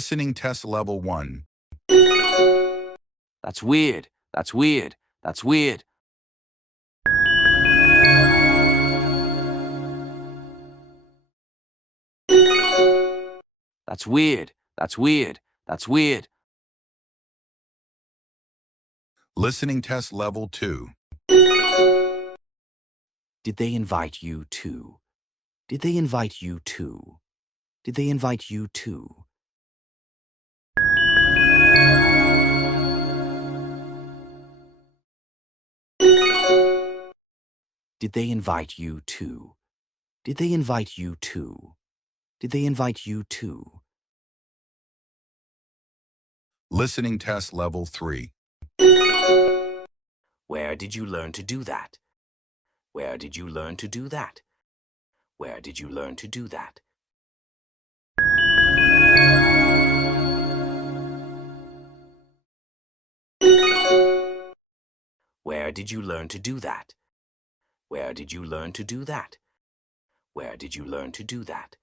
Listening test level 1. That's weird. That's weird. That's weird. That's weird. That's weird. That's weird. Listening test level 2. Did they invite you to? Did they invite you to? Did they invite you to? Did they invite you to? Did they invite you to? Did they invite you to? Listening test level 3. Where did you learn to do that? Where did you learn to do that? Where did you learn to do that? Where did you learn to do that? Where did you learn to do that? Where did you learn to do that?